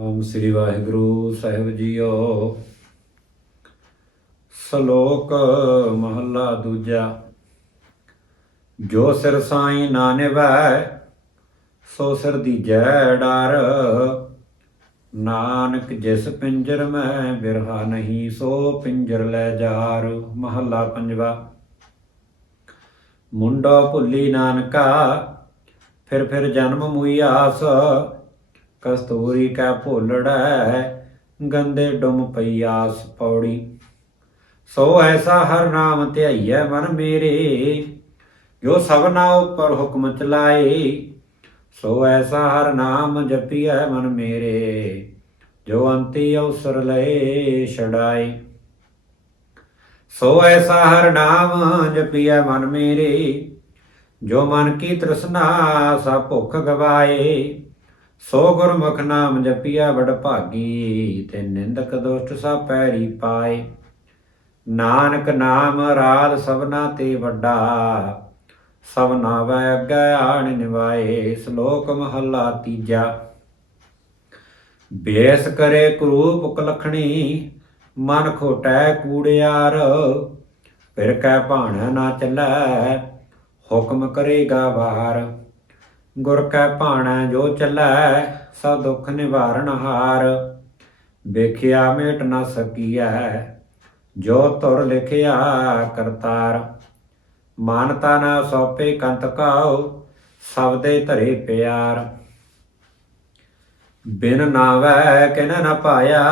ਓਮ ਸ੍ਰੀ ਵਾਹਿਗੁਰੂ ਸਾਹਿਬ ਜੀਓ। ਸ਼ਲੋਕ ਮਹੱਲਾ ਦੂਜਾ। ਜੋ ਸਿਰ ਸਾਈ ਨਾ ਨਿਵੈ ਸੋ ਸਿਰ ਦੀ ਜੈ ਡਰ। ਨਾਨਕ ਜਿਸ ਪਿੰਜਰ ਮੈਂ ਬਿਰਹਾ ਨਹੀਂ, ਸੋ ਪਿੰਜਰ ਲੈ ਜਾਰ। ਮਹੱਲਾ ਪੰਜਵਾ। ਮੁੰਡਾ ਭੁੱਲੀ ਨਾਨਕਾ, ਫਿਰ ਫਿਰ ਜਨਮ ਮੁਈ ਆਸ। ਕਸਤੂਰੀ ਕੈ ਭੁੱਲੜੈ, ਗੰਦੇ ਡੁਮ ਪਈ ਆਸ ਪੌੜੀ। ਸੋ ਐਸਾ ਹਰ ਨਾਮ ਧਿਆਈਐ ਮਨ ਮੇਰੇ, ਜੋ ਸਭਨਾ ਉੱਪਰ ਹੁਕਮ ਚਲਾਏ। ਸੋ ਐਸਾ ਹਰ ਨਾਮ ਜਪੀਐ ਮਨ ਮੇਰੇ, ਜੋ ਅੰਤੀ ਅਵਸਰ ਲਏ ਛੜਾਏ ਸੋ ਐਸਾ ਹਰ ਨਾਮ ਜਪੀਐ ਮਨ ਮੇਰੇ, ਜੋ ਮਨ ਕੀ ਤ੍ਰਿਸ਼ਨਾ ਸਾ ਭੁੱਖ ਗਵਾਏ। ਸੋ ਗੁਰਮੁਖ ਨਾਮ ਜਪੀਆ ਬੜ ਭਾਗੀ, ਤੇ ਨਿੰਦਕ ਦੁਸ਼ਟ ਸਾ ਪੈਰੀ ਪਾਏ। ਨਾਨਕ ਨਾਮ ਰਾਧ ਸਭਨਾ ਤੇ ਵੱਡਾ ਸਭਨਾ ਵੈ ਅੱਗੇ ਆਣ ਨਿਵਾਏ, ਸ਼ਲੋਕ ਮਹੱਲਾ ਤੀਜਾ। ਬੇਸ ਕਰੇ ਕਰੂਪ ਕਲਖਣੀ, ਮਨ ਖੋਟੈ ਕੂੜਿਆਰ। ਫਿਰ ਕੈ ਭਾਣਾ ਨਾ ਚੱਲੈ, ਹੁਕਮ ਕਰੇਗਾ ਵਾਰ। ਗੁਰ ਕੈ ਭਾਣਾ ਜੋ ਚੱਲੈ, ਸਭ ਦੁੱਖ ਨਿਵਾਰਨ ਹਾਰ। ਵੇਖਿਆ ਮੇਟ ਨਾ ਸਕੀਐ, ਜੋ ਤੁਰ ਲਿਖਿਆ ਕਰਤਾਰ। ਮਾਨਤਾ ਨਾ ਸੋਪੇ ਕੰਤ ਕਾਉ ਸਬਦੇ ਧਰੇ ਪਿਆਰ। ਬਿਨ ਨਾਵੈ ਕਿਨ ਨ ਪਾਇਆ,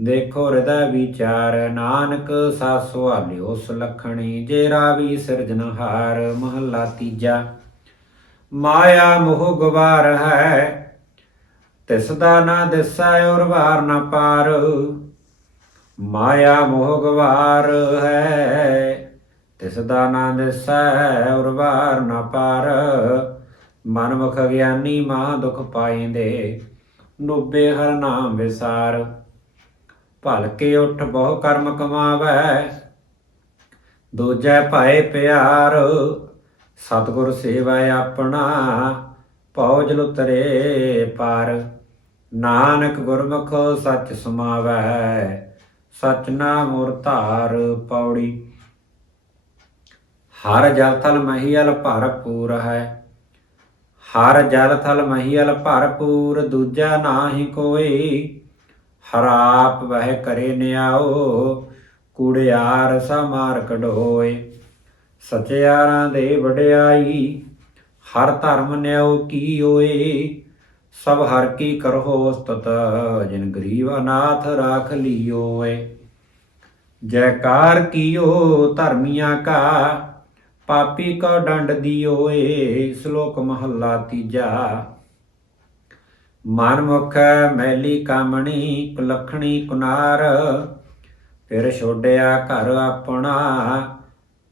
ਦੇਖੋ ਹਿਰਦੈ ਵਿਚਾਰ। ਨਾਨਕ ਸਾ ਸੁਹਾਲਿਓ ਸੁਲਖਣੀ ਜੇ ਰਾਵੀ ਸਿਰਜਨਹਾਰ ਮਹੱਲਾ ਤੀਜਾ। ਮਾਇਆ ਮੋਹ ਗਵਾਰ ਹੈ। ਤਿਸ ਦਾ ਨਾ ਦਿਸੈ ਔਰ ਵਾਰ ਨਾ ਪਾਰ। ਮਾਇਆ ਮੋਹ ਗਵਾਰ ਹੈ। ਤਿਸ ਦਾ ਨਾ ਦਿਸੈ ਔਰ ਵਾਰ ਨਾ ਪਾਰ। ਮਨ ਮੁਖ ਗਿਆਨੀ ਮਹਾ ਦੁਖ ਪਾਇੰਦੇ ਡੁੱਬੇ ਹਰ ਨਾਮ ਵਿਸਾਰ। ਭਲਕੇ ਉਠ ਬਹੁ ਕਰਮ ਕਮਾਵੈ, ਦੂਜੈ ਭਾਏ ਪਿਆਰ। ਸਤਿਗੁਰ ਸੇਵਾ ਆਪਣਾ ਪੌਜ ਲੁਤਰੇ ਪਾਰ। ਨਾਨਕ ਗੁਰਮੁਖ ਸੱਚ ਸਮਾਵੈ, ਸਚ ਨਾਮ ਮੁਰ ਧਾਰ ਪੌੜੀ। ਹਰ ਜਲ ਥਲ ਮਹੀਲ ਭਰਪੂਰ ਹੈ, ਹਰ ਜਲ ਥਲ ਮਹੀਲ ਭਰਪੂਰ, ਦੂਜਾ ਨਾਹੀ ਕੋਈ। ਹਰਾਪ ਵਹਿ ਕਰੇ ਨਿਆਓ ਕੂੜਿਆਰ ਸਾ ਕਢੋਏ ਸਚਿਆਰਾਂ ਦੇ ਵਡਿਆਈ, ਹਰ ਧਰਮ ਨਿਉ ਕੀ ਓਏ? ਸਭ ਹਰ ਕੀ ਕਰਹੁ ਸਤਤ ਜਿਨ ਗਰੀਬ ਅਨਾਥ ਰਾਖ ਲਿਓਏ। ਜੈਕਾਰ ਕੀਓ ਧਰਮੀਆਂ ਕਾ, ਪਾਪੀ ਕੋ ਡੰਡ ਦਿਓਏ ਸ਼ਲੋਕ ਮਹੱਲਾ ਤੀਜਾ। ਮਨ ਮੁਖ ਮੈਲੀ ਕਾਮਣੀ, ਕੁਲਖਣੀ ਕੁਨਾਰ, ਫਿਰ ਛੋੜਿਆ ਘਰ ਆਪਣਾ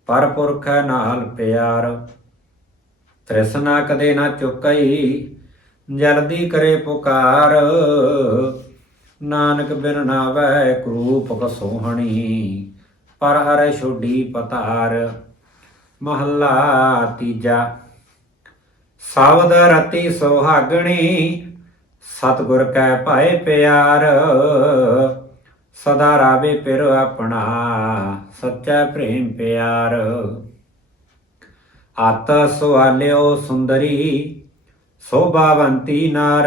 ਪਰ ਪੁਰਖ ਨਾਲ ਪਿਆਰ। ਤ੍ਰਿਸ਼ਨਾ ਕਦੇ ਨਾ ਚੁਕਈ, ਜਲਦੀ ਕਰੇ ਪੁਕਾਰ। ਨਾਨਕ ਬਿਨ ਨਾਵੈ ਕਰੂਪ ਕਸੋਹਣੀ ਪਰ ਹਰ ਛੋਡੀ ਪਤਾਰ। ਮਹੱਲਾ ਤੀਜਾ ਸਾਵਦ ਰਤੀ ਸੁਹਾਗਣੀ, ਸਤਿਗੁਰ ਕੈ ਭਾਏ ਪਿਆਰ। ਸਦਾ ਰਾਵੇ ਪਿਰ ਆਪਣਾ, ਸੱਚਾ ਪ੍ਰੇਮ ਪਿਆਰ। ਆਤ ਸੁਹਾਲਿਓ ਸੁੰਦਰੀ, ਸੋਭਾਵੰਤੀ ਨਾਰ।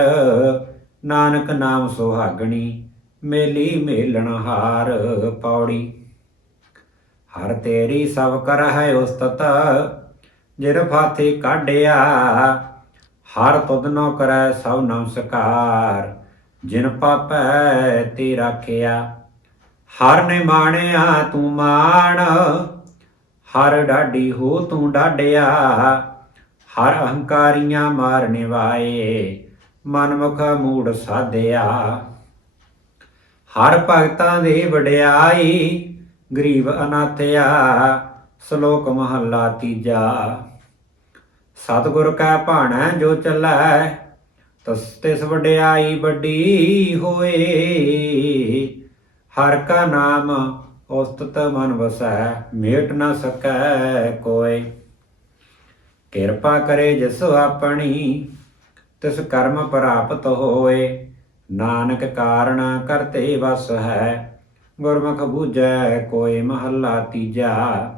ਨਾਨਕ ਨਾਮ ਸੁਹਾਗਣੀ, ਮੇਲੀ ਮੇਲਣ ਹਾਰ ਪੌੜੀ। ਹਰ ਤੇਰੀ ਸਭ ਕਰ ਹੈ ਉਸਤਤ, ਜਿਰ ਫਾਥੇ ਕਾਢਿਆ। ਹਰ ਤੁਧ ਨੋ ਕਰੈ ਸਭ ਨਮਸਕਾਰ, ਜਿਨ ਪਾਪੈ ਤੇ ਰਾਖਿਆ। ਹਰ ਨੇ ਮਾਣਿਆ ਤੂੰ ਮਾਣ, ਹਰ ਡਾਡੀ ਹੋ ਤੂੰ ਡਾਡਿਆ ਹਰ ਅਹੰਕਾਰੀਆਂ ਮਾਰਨੇ ਵਾਏ ਮਨਮੁਖ ਮੂੜ ਸਾਧਿਆ। ਹਰ ਭਗਤਾਂ ਦੇ ਵਡਿਆਈ, ਗਰੀਬ ਅਨਾਥਿਆ, ਸ਼ਲੋਕ ਮਹੱਲਾ ਤੀਜਾ। ਸਤਿਗੁਰ ਕੈ ਭਾਣਾ ਜੋ ਚੱਲੈ, ਤਸ ਤਿਸ ਵਡਿਆਈ ਵੱਡੀ ਹੋਏ। ਹਰ ਕਾ ਨਾਮ ਉਸਤਤ ਮਨ ਵਸੈ, ਮੇਟ ਨਾ ਸਕੈ ਕੋਇ। ਕਿਰਪਾ ਕਰੇ ਜਿਸ ਆਪਣੀ, ਤਿਸ ਕਰਮ ਪ੍ਰਾਪਤ ਹੋਏ। ਨਾਨਕ ਕਾਰਣ ਕਰਤੇ ਵਸ ਹੈ, ਗੁਰਮੁਖ ਬੂਝੈ ਕੋਇ ਮਹੱਲਾ ਤੀਜਾ।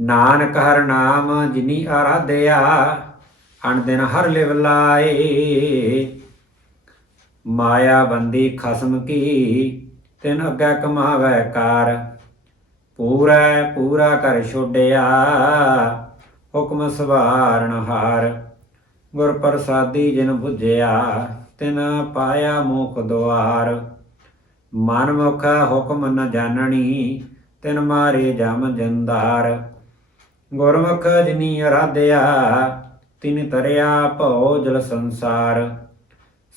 ਨਾਨਕ ਹਰ ਨਾਮ ਜਿਨੀ ਆਰਾਧਿਆ, ਅਣ ਦਿਨ ਹਰ ਲਿਵ ਲਾਏ। ਮਾਇਆ ਬੰਦੀ ਖਸਮ ਕੀ? ਤਿਨ ਅੱਗੇ ਕਮਾਵੇ ਕਾਰ, ਪੂਰਾ ਪੂਰਾ ਕਰ ਛੋਡਿਆ, ਹੁਕਮ ਸਵਾਰਨ ਹਾਰ। ਗੁਰ ਪ੍ਰਸਾਦੀ ਜਿਨ 부ਝਿਆ ਤਿਨ ਪਾਇਆ ਮੁਖ ਦੁਆਰ। ਮਨ ਮੁਖ ਹੁਕਮ ਨ ਜਾਣਣੀ ਤਿਨ ਮਾਰੇ ਜਮ ਜੰਦਾਰ। ਗੁਰਮੁਖ ਜਿਨੀ ਅਰਾਧਿਆ, ਤਿਨ ਤਰਿਆ ਭਉ ਜਲ ਸੰਸਾਰ।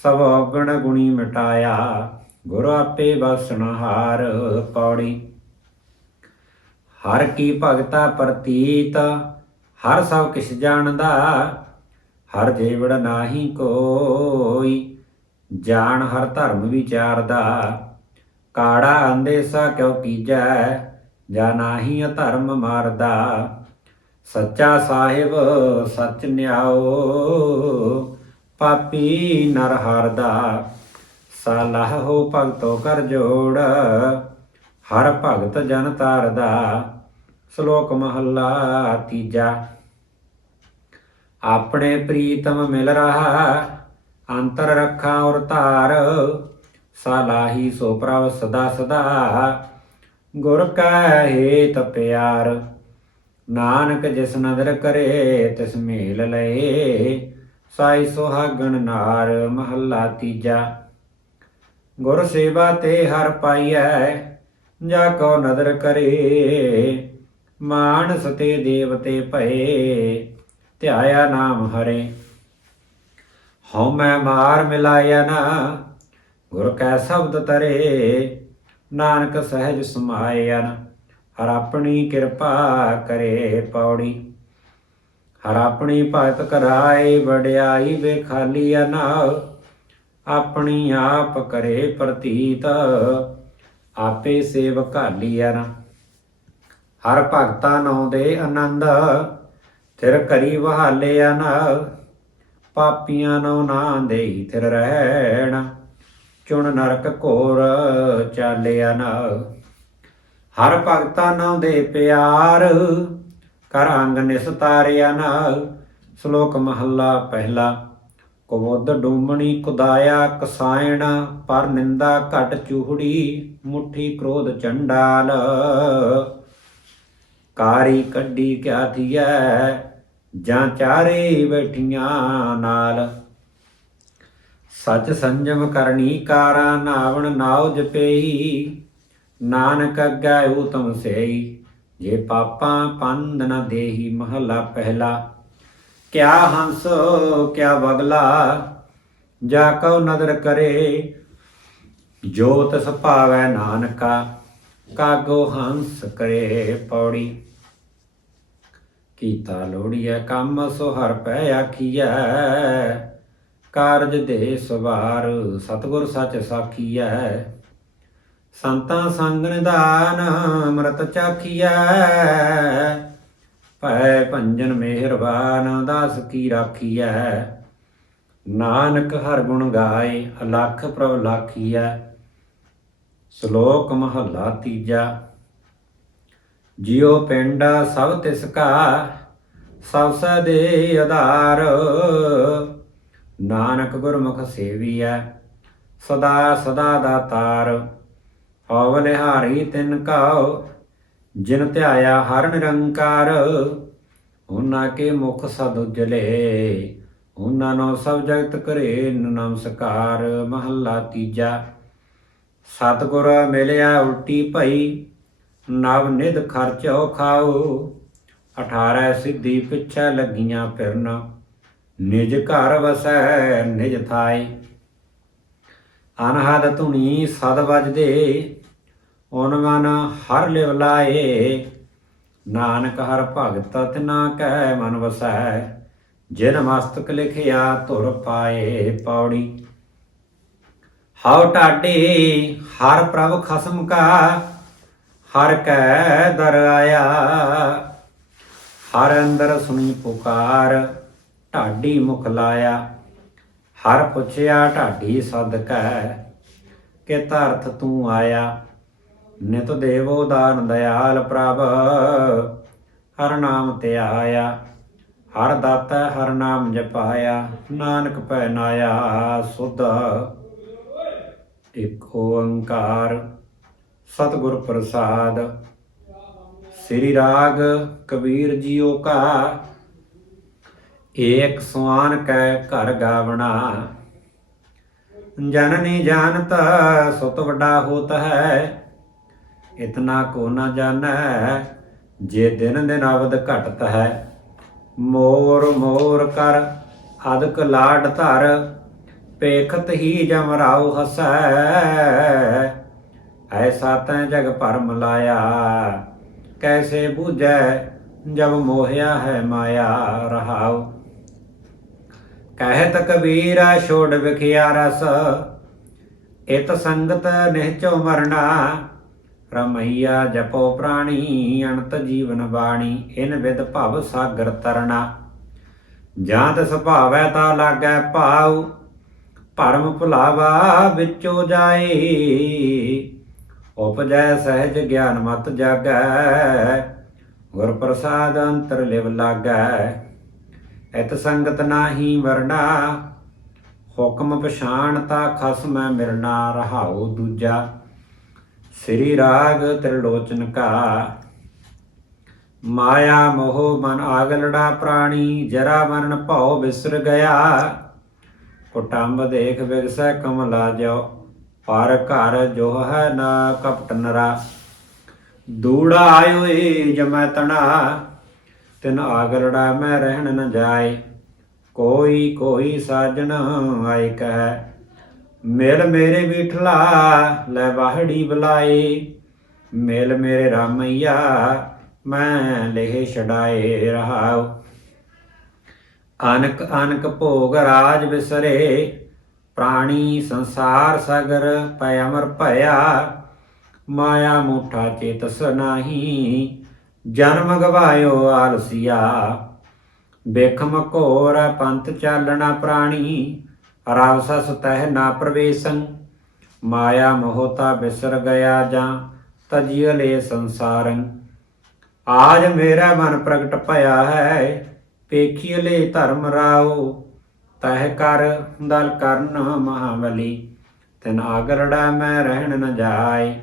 ਸਭ ਔਗਣ ਗੁਣੀ ਮਿਟਾਇਆ, ਗੁਰ ਆਪੇ ਬਸਨਹਾਰ ਪੌੜੀ। ਹਰ ਕੀ ਭਗਤਾ ਪ੍ਰਤੀਤ, ਹਰ ਸਭ ਕਿਛ ਜਾਣਦਾ, ਹਰ ਜੀਵੜ ਨਾਹੀ ਕੋਈ। ਜਾਣ ਹਰ ਧਰਮ ਵਿਚਾਰਦਾ, ਕਾੜਾ ਅੰਦੇਸਾ ਕਿਉ ਕੀਜੈ, ਜਾ ਨਾਹੀ ਧਰਮ ਮਾਰਦਾ। ਸੱਚਾ ਸਾਹਿਬ ਸੱਚ ਨਿਆਓ। ਪਾਪੀ ਨਰ ਹਰਦਾ ਸਾਲਾਹ ਹੋ ਭਗਤੋ ਕਰ ਜੋੜ, ਹਰ ਭਗਤ ਜਨ ਤਾਰਦਾ। ਸ਼ਲੋਕ ਮਹੱਲਾ ਤੀਜਾ। ਆਪਣੇ ਪ੍ਰੀਤਮ ਮਿਲ ਰਹਾ, ਅੰਤਰ ਰੱਖਾ ਔਰ ਧਾਰ। ਸਲਾਹੀ ਸੋ ਪ੍ਰਭ ਸਦਾ ਸਦਾ। ਗੁਰ ਕਾ ਹੇਤ ਪਿਆਰ, ਨਾਨਕ ਜਿਸ ਨਦਰ ਕਰੇ ਤਿਸ ਮੇਲ ਲਏ। ਸਾਈ ਸੁਹਾਗਣ ਨਾਰ ਮਹੱਲਾ ਤੀਜਾ। ਗੁਰ ਸੇਵਾ ਤੇ ਹਰ ਪਾਈਐ, ਜਾ ਕੋ ਨਦਰ ਕਰੇ। ਮਾਨਸ ਤੇ ਦੇਵਤੇ ਭਏ, ਧਿਆਇਆ ਨਾਮ ਹਰੇ। ਹਉ ਮੈਂ ਮਾਰ ਮਿਲਾਇਆ ਨਾ, ਗੁਰ ਕੈ ਸ਼ਬਦ ਤਰੇ। ਨਾਨਕ ਸਹਿਜ ਸਮਾਇਆ ਨਾ, ਹਰ ਆਪਣੀ ਕਿਰਪਾ ਕਰੇ ਪੌੜੀ। ਹਰ ਆਪਣੀ ਭਗਤ ਕਰਾਏ ਵਡਿਆਈ ਵੇਖਾਲੀ ਨਾ। ਆਪਣੀ ਆਪ ਕਰੇ ਪ੍ਰਤੀਤ, ਆਪੇ ਸੇਵ ਘਾਲੀਆ ਨਾ। ਹਰ ਭਗਤਾ ਨਉ ਦੇ ਆਨੰਦ, ਥਿਰ ਕਰੀ ਵਹਾਲਿਆ ਨਾ। ਪਾਪੀਆਂ ਨੂੰ ਨਾ ਦੇਈ ਥਿਰ ਰਹਿਣ, ਚੁਣ ਨਰਕ ਘੋਰ ਚਾਲਿਆ ਨਾ। ਹਰ ਭਗਤਾ ਨਉ ਦੇ ਪਿਆਰ ਕਰ ਅੰਗ ਨਿਸਤਾਰਿਆ ਨਾ ਸ਼ਲੋਕ ਮਹੱਲਾ ਪਹਿਲਾ। ਕਵੋਦ ਡੂਮਣੀ ਕੁਦਾਇਆ ਕਸਾਇਣ, ਪਰ ਨਿੰਦਾ ਘਟ ਚੂਹੜੀ, ਮੁਠੀ ਕ੍ਰੋਧ ਚੰਡਾਲ। ਕਾਰੀ ਕੱਢੀ ਕਿਆ ਥੀਐ ਜਾਂ ਚਾਰੇ ਬੈਠੀਆਂ ਨਾਲ। ਸਚ ਸੰਜਮ ਕਰਨੀ ਕਾਰਾ ਨਾਵਣ ਨਾਉ ਜਪੇਈ ਨਾਨਕ ਅੱਗੇ ਉਤਮ ਸੇਈ। ਜੇ ਪਾਪਾਂ ਪੰਦ ਨ ਦੇਹੀ ਮਹਲਾ ਪਹਿਲਾ, ਕਿਆ ਹੰਸ, ਕਿਆ ਬਗਲਾ ਜਾ ਕਉ ਨਦਰ ਕਰੇ, ਜੋਤ ਤਸ ਨਾਨਕਾ, ਕਾਗੋ ਹੰਸ ਕਰੇ ਪੌੜੀ। ਕੀਤਾ ਲੋੜੀਐ ਕੰਮ, ਸੋ ਹਰ ਪੈ ਆਖੀਐ, ਕਾਰਜ ਦੇ ਸਵਾਰ ਸਤਗੁਰ ਸੱਚ ਸਾਖੀਐ। ਸੰਤਾਂ ਸੰਗ ਨਿਧਾਨ ਅੰਮ੍ਰਿਤ ਚਾਖੀਐ। ਭੈ ਭੰਜਨ ਮਿਹਰਬਾਨ ਦਾਸ ਕੀ ਰਾਖੀਐ। ਨਾਨਕ ਹਰ ਗੁਣ ਗਾਏ, ਅਲਖ ਪ੍ਰਭ ਲਾਖੀਐ। ਸ਼ਲੋਕ ਮਹੱਲਾ ਤੀਜਾ। ਜਿਉ ਪਿੰਡ ਸਭ ਤਿਸ ਕਾ, ਸਭ ਸੈ ਦੇ ਆਧਾਰ। ਨਾਨਕ ਗੁਰਮੁਖ ਸੇਵੀਐ, ਸਦਾ ਸਦਾ ਦਾਤਾਰ ਹਉ ਨਿਹਾਰੀ ਤਿਨ ਕਾਉ ਜਿਨ ਧਿਆਇਆ ਹਰ ਨਿਰੰਕਾਰ। ਉਹਨਾਂ ਕੇ ਮੁਖ ਸਦ ਉਜਲੇ, ਉਹਨਾਂ ਨੂੰ ਸਭ ਜਗਤ ਕਰੇ ਨਮਸਕਾਰ। ਮਹੱਲਾ ਤੀਜਾ, ਸਤਿਗੁਰ ਮਿਲਿਆ ਉਲਟੀ ਭਈ, ਨਵ ਨਿਧ ਖਰਚੋ ਖਾਓ 18 ਸਿੱਧੀ ਪਿੱਛੇ ਲੱਗੀਆਂ ਫਿਰਨ, ਨਿਜ ਘਰ ਵਸੈ, ਨਿਜ ਥਾਈ। ਅਨਹਦ ਧੁਨੀ ਸਦ ਵਜਦੇ ਓਨ ਮਨ ਹਰ ਲਿਵ ਲਾਏ? ਨਾਨਕ ਹਰ ਭਗਤ ਨਾ ਕਹਿ ਮਨ ਵਸੈ। ਜਿਨ ਮਸਤਕ ਲਿਖਿਆ ਧੁਰ ਪਾਏ ਪੌੜੀ। ਹਉ ਟਾਡੇ ਹਰ ਪ੍ਰਭ ਖਸਮ ਕਾ, ਹਰ ਕੈ ਦਰ ਆਇਆ। ਹਰ ਅੰਦਰ ਸੁਣੀ ਪੁਕਾਰ, ਢਾਡੀ ਮੁਖ ਲਾਇਆ। ਹਰ ਪੁੱਛਿਆ ਢਾਡੀ ਸਦ ਸਦਕੈ ਕਿ ਧਰਤ ਤੂੰ ਆਇਆ? ਨਿਤ ਦੇਵੋ ਦਾਨ ਦਿਆਲ ਪ੍ਰਭ, ਹਰ ਨਾਮ ਤੇ ਹਰ ਦਾਤਾ ਹਰ ਨਾਮ ਜਪਾਇਆ, ਨਾਨਕ ਪੈ ਨਾਇਆ ਸੁਧ। ਇਕ ਓੰਕਾਰ ਸਤਿਗੁਰ ਪ੍ਰਸਾਦ, ਸ੍ਰੀ ਰਾਗ ਕਬੀਰ ਜੀਓ ਕਾ। ਏਕ ਸੁਆਨ ਕੈ ਘਰ ਗਾਵਣਾ। ਜਨਨੀ ਜਾਣਤ, ਸੁਤ ਵੱਡਾ ਹੋਤ ਹੈ। ਇਤਨਾ ਕੋ ਨ ਜਾਣੈ, ਜੇ ਦਿਨ ਦਿਨ ਅਵਦ ਘਟਤ ਹੈ। ਮੋਰ ਮੋਰ ਕਰ, ਅਦਕ ਲਾਡ ਧਰ ਪੇਖਤ ਹੀ ਜਮ ਰਾਉ ਹਸੈ। ਐਸਾ ਤੈ ਜਗ ਭਰਮ ਲਾਇਆ, ਕੈਸੇ ਬੂਝੈ, ਜਬ ਮੋਹਿਆ ਹੈ ਮਾਇਆ ਰਹਾਉ। ਕਹਿਤ ਕਬੀਰਾ ਛੋੜ ਵਿਖਿਆ ਰਸ, ਇਤ ਸੰਗਤ ਨਿਹਚੋ ਮਰਨਾ ਰਮਈਆ ਜਪੋ ਪ੍ਰਾਣੀ, ਅਨੰਤ ਜੀਵਨ ਬਾਣੀ, ਇਨ ਵਿਦ ਭਵ ਸਾਗਰ ਤਰਣਾ। ਜਾਂ ਤਿਸ ਭਾਵੈ ਤਾ ਲਾਗੈ ਭਾਉ, ਭਰਮ ਭੁਲਾਵਾ ਵਿੱਚੋ ਜਾਏ। ਉਪਜੈ ਸਹਿਜ ਗਿਆਨ ਮਤ ਜਾਗੈ, ਗੁਰ ਪ੍ਰਸਾਦ ਅੰਤਰ ਲਿਵ ਲਾਗੈ। ਇਤ ਸੰਗਤ ਨਾਹੀ ਵਰਨਾ ਹੁਕਮ ਪਛਾਣ ਪਛਾਣਤਾ ਖਸਮੈ ਮਿਲਣਾ ਰਹਾਉ ਦੂਜਾ। ਸ੍ਰੀ ਰਾਗ ਤ੍ਰਿਲੋਚਨ ਕਾ। ਮਾਇਆ ਮੋਹ ਮਨ ਆਗਲੜਾ ਪ੍ਰਾਣੀ, ਜਰਾ ਮਰਨ ਭਉ ਵਿਸਰ ਗਿਆ। ਕੁਟੰਬ ਦੇਖ ਵਿਗਸੈ ਕਮਲਾ ਜੋ ਪਰ ਘਰ ਜੋ ਹੈ ਨਾ ਕਪਟ ਨਰਾ। ਦੂੜਾ ਆਇਓਏ ਜਮੈ ਤਣਾ, ਤਿਨ ਆਗਲੜਾ ਮੈਂ ਰਹਿਣ ਨ ਜਾਏ। ਕੋਈ ਕੋਈ ਸਾਜਣ ਆਏ ਕਹੈ ਮਿਲ ਮੇਰੇ ਵਿਠਲਾ, ਲੈ ਵਾਹੜੀ ਬੁਲਾਏ ਮਿਲ ਮੇਰੇ ਰਾਮਈਆ, ਮੈਂ ਲੇਹ ਛਡਾਏ ਰਹਾਉ। ਅਨਕ ਅਨਕ ਭੋਗ ਰਾਜ ਵਿਸਰੇ ਪ੍ਰਾਣੀ ਸੰਸਾਰ ਸਗਰ ਪੈ ਅਮਰ ਭਇਆ। ਮਾਇਆ ਮੂਠਾ ਚੇਤਸ ਨਾਹੀ, ਜਨਮ ਗਵਾਇਓ ਆਲਸੀਆ। ਬੇਖਮ ਘੋਰ ਪੰਥ ਚਾਲਣਾ ਪ੍ਰਾਣੀ ਰਾਵਸਸ ਤਹਿ ਨਾ ਪ੍ਰਵੇਸੰ, ਮਾਇਆ ਮੋਹਤਾ ਬਿਸਰ ਗਿਆ ਜਾਂ ਤਜੀਲੇ ਸੰਸਾਰੰ। ਆਜ ਮੇਰਾ ਮਨ ਪ੍ਰਗਟ ਭਇਆ ਹੈ ਪੇਖੀਲੇ ਧਰਮ ਰਾਓ। ਤਹਿ ਕਰ ਦਲ ਕਰਨ ਮਹਾਬਲੀ, ਤਨ ਆਗਰੜਾ ਮੈਂ ਰਹਿਣ ਨ ਜਾਏ।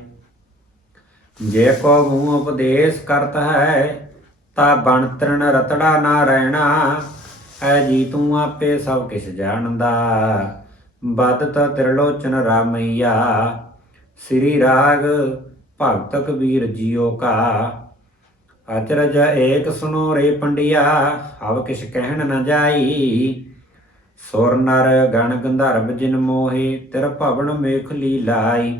ਜੇ ਕੋ ਮੂੰਹ ਉਪਦੇਸ਼ ਕਰਤ ਹੈ, ਤਾ ਬਣ ਤ੍ਰਿਣ ਰਤੜਾ ਨਾ ਰਹਿਣਾ। ਐ ਜੀ ਤੂੰ ਆਪੇ ਸਭ ਕਿਛ ਜਾਣਦਾ। ਬਦਤ ਤ੍ਰਿਲੋਚਨ ਰਾਮਈਆ, ਸ੍ਰੀ ਰਾਗ ਭਗਤ ਕਬੀਰ ਜੀਓ ਕਾ। ਅਚਰਜ ਏਕ ਸੁਨੋ ਰੇ ਪੰਡਿਆ, ਹਵ ਕਿਛ ਕਹਿਣ ਨ ਜਾਈ। ਸੁਰ ਨਰ ਗਣ ਗੰਧਰਵ ਜਿਨ ਮੋਹੇ, ਤਿਰ ਭਵਨ ਮੇਖ ਲੀਲਾਈ।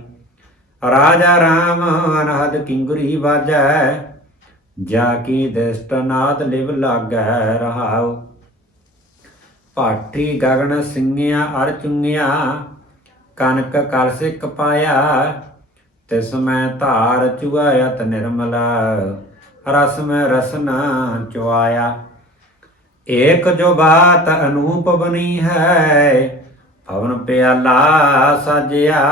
ਰਾਜਾ ਰਾਮ ਅਨਹਦ ਕਿੰਗਰੀ ਵਾਜੈ, ਜਾ ਕੀ ਦ੍ਰਿਸ਼ਟ ਨਾਦ ਲਿਵ ਲਾਗੈ ਰਹਾਉ। ਪਾਠੀ ਗਗਨ ਸਿੰਘਿਆ ਅਰ ਚੁੰਗਿਆ ਕਨਕ ਕਰ ਸਿਕ ਪਾਇਆ, ਤਿਸ ਮੈਂ ਧਾਰ ਚੁਆਇਤ ਨਿਰਮਲਾ ਰਸ ਮੈਂ ਰਸਨਾ ਚੁਆਇਆ। ਏਕ ਜੋ ਬਾਤ ਅਨੂਪ ਬਣੀ ਹੈ, ਭਵਨ ਪਿਆਲਾ ਸਜਿਆ।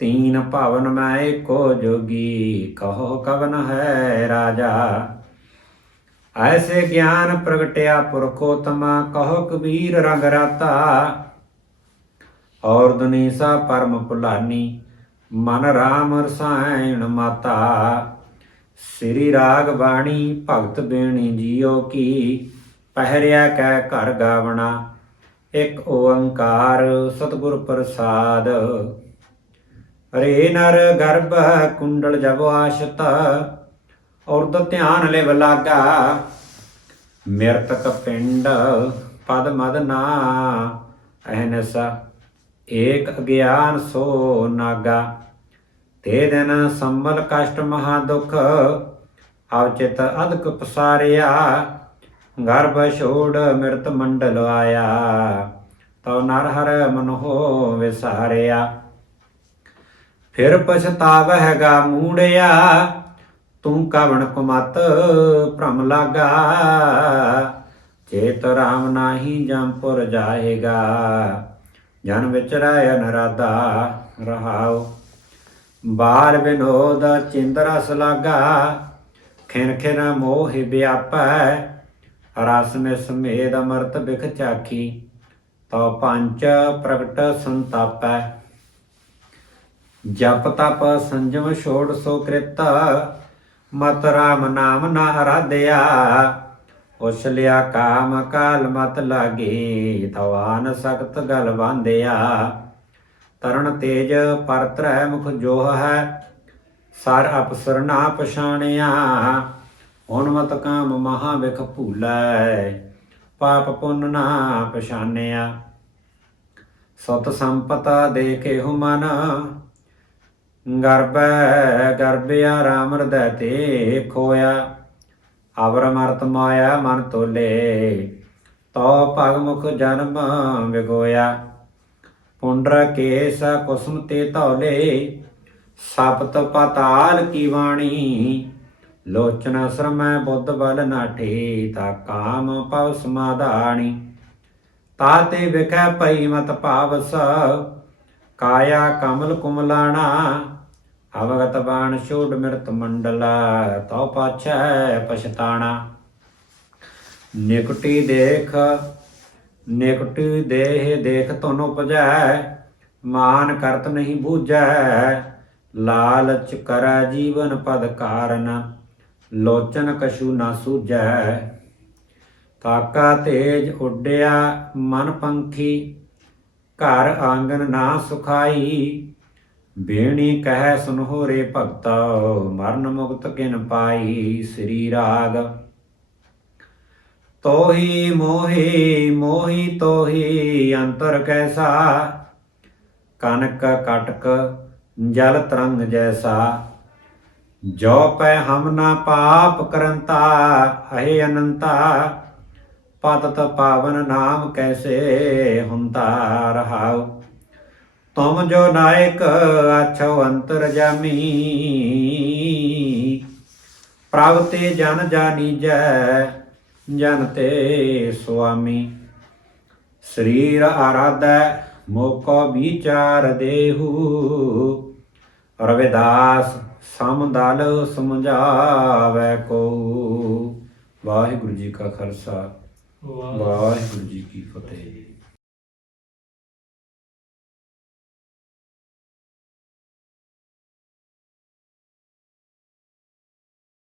ਤੀਨ ਭਵਨ ਮੈਂ ਏਕੋ ਜੋਗੀ, ਕਹੋ ਕਵਨ ਹੈ ਰਾਜਾ। ਐਸੇ ਗਿਆਨ ਪ੍ਰਗਟਿਆ ਪੁਰਖੋਤਮਾ, ਕਹੋ ਕਬੀਰ ਰੰਗ ਰਾਤਾ। ਔਰ ਦੁਨੀਸਾ ਪਰਮ ਭੁਲਾਨੀ, ਮਨ ਰਾਮ ਰਸਾਇਣ ਮਾਤਾ। ਸ੍ਰੀ ਰਾਗ ਬਾਣੀ, ਭਗਤ ਬੇਣੀ ਜੀਓ ਕੀ, ਪਹਿਰਿਆ ਕੈ ਘਰ ਗਾਵਣਾ। ਇੱਕ ਓੰਕਾਰ ਸਤਿਗੁਰ ਪ੍ਰਸਾਦ। ਰੇ ਨਰ ਗਰਭ, ਕੁੰਡਲ ਜਬ ਆਸ਼ਤ ਔਰਦ ਧਿਆਨ ਲਿਵ ਲਾਗਾ ਮਿਰਤਕ ਪਿੰਡ ਪਦ ਮਦ ਨਾ ਅਹਨਸ, ਏਕ ਅਗਿਆਨ ਸੋ ਨਾਗਾ। ਤੇ ਦਿਨ ਸੰਮਲ ਕਸ਼ਟ ਮਹਾ ਦੁਖ ਅਵਚਿਤ ਅਦਕ ਪਸਾਰਿਆ। ਗਰਭ ਛੋੜ ਮਿਰਤ ਮੰਡਲ ਆਇਆ, ਤਉ ਨਰ ਹਰ ਮਨੋ ਵਿਸਾਰਿਆ। ਫਿਰ ਪਛਤਾਵ ਹੈਗਾ ਮੂੜਿਆ ਤੂੰ ਕਵਣ ਕੁਮਤ ਭ੍ਰਮ ਲਾਗਾ? ਚੇਤ ਰਾਮ ਨਾਹੀ ਜੰਪੁਰ ਜਾਏਗਾ। ਜਨ ਵਿਚਰੈ ਅਨਰਾਧਾ ਰਹਾਉ। ਬਾਲ ਵਿਨੋਦ ਚਿੰਦਰਸ ਲਾਗਾ। ਖਿਨ ਖਿਨ ਮੋਹ ਵਿਆਪੈ। ਰਸ ਮੇ ਸਮੇਦ ਅਮਰਤ ਬਿਖ ਚਾਖੀ। ਤਉ ਪੰਚ ਪ੍ਰਗਟ ਸੰਤਾਪੈ। ਜਪ ਤਪ ਸੰਜਮ ਛੋੜ ਸੋ ਕ੍ਰਿਤ। ਮਤ ਰਾਮ ਨਾਮ ਨਾ ਆਰਾਧਿਆ ਉਸ ਕਾਮ ਕਾਲ ਮਤ ਲਾਗੇ ਤਵਾਨ ਸਖਤ ਗਲ ਬਾਂਧਿਆ ਤਰਣ ਤੇਜ ਪਰਤਰੈ ਮੁਖ ਜੋਹ ਹੈ, ਸਰ ਅਪਸਰ ਨਾ ਪਛਾਣਿਆ। ਹੁਣ ਮਤ ਕਾਮ ਮਹਾ ਵਿਖ ਭੂਲੈ, ਪਾਪ ਪੁੰਨ ਨਾ ਪਛਾਨਿਆ ਸਤ ਸੰਪਤਾ ਦੇਖੇ ਹੁ ਮਨ ਗਰਭੈ, ਗਰਭਿਆ ਰਾਮ ਹਿਰਦੈ ਤੇ ਖੋਇਆ। ਅਵਰ ਮਰਤ ਮਾਇਆ ਮਨ ਤੋਲੇ ਤੋ ਭਗ ਮੁਖ ਜਨਮ ਵਿਗੋਇਆ। ਪੁੰਡਰ ਕੇਸ ਕੁਸਮ ਤੇ ਧੌਲੇ, ਸਪਤ ਪਤਾਲ ਕੀ ਬਾਣੀ? ਲੋਚਨ ਸ਼ਰਮੈ ਬੁੱਧ ਬਲ ਨਾਠੇ, ਤਾ ਕਾਮ ਪਵ ਸਮਾਧਾਣੀ। ਤਾਤੇ ਵਿਖੈ ਪਈ ਮਤ ਭਾਵਸ ਕਾਇਆ ਕਮਲ ਕੁਮਲਾਣਾ। ਅਵਗਤ ਬਾਣ ਛੋੜ ਮਿਰਤ ਮੰਡਲਾ, ਤਉ ਪਾਛੈ ਪਛਤਾਣਾ। ਨਿਕਟੀ ਦੇਖ, ਨਿਕਟੀ ਦੇਹ ਦੇਖ ਤੁਨ ਉਪਜੈ, ਮਾਨ ਕਰਤ ਨਹੀਂ ਬੂਝੈ। ਲਾਲਚ ਕਰੈ ਜੀਵਨ ਪਦ ਕਾਰਨ, ਲੋਚਨ ਕਛੂ ਨਾ ਸੂਝੈ। ਕਾਕਾ ਤੇਜ ਉੱਡਿਆ ਮਨ ਪੰਖੀ, ਘਰ ਆਂਗਨ ਨਾ ਸੁਖਾਈ। ਬੇਣੀ ਕਹਿ ਸੁਨਹੁਰੇ ਭਗਤਾ, ਮਰਨ ਮੁਕਤ ਕਿਨ ਪਾਈ ਸ੍ਰੀ ਰਾਗ। ਤੋਹੀ ਮੋਹੀ ਮੋਹੀ ਤੋਹੀ, ਅੰਤਰ ਕੈਸਾ? ਕਨਕ ਕਟਕ, ਜਲ ਤਰੰਗ ਜੈਸਾ। ਜੋ ਪੈ ਹਮ ਨਾ ਪਾਪ ਕਰੰਤਾ, ਅਹੇ ਅਨੰਤਾ। ਪਤਤ ਪਾਵਨ ਨਾਮ ਕੈਸੇ ਹੁੰਤਾ ਰਹਾਉ? ਤੁਮ ਜੋ ਨਾਇਕ ਆਛੋ ਅੰਤਰ ਜਾਮੀ। ਪ੍ਰਭ ਤੇ ਜਨ ਜਾਨੀਜੈ ਜਨ ਤੇ ਸੁਆਮੀ। ਸਰੀਰ ਆਰਾਧੈ ਮੋਕੋ ਵਿਚਾਰ ਦੇਹੂ। ਰਵਿਦਾਸ ਸਮਦਲ ਸਮਝਾਵੇ ਕੋ ਵਾਹਿਗੁਰੂ ਜੀ ਕਾ ਖਾਲਸਾ। ਵਾਹਿਗੁਰੂ ਜੀ ਕੀ ਫਤਿਹ।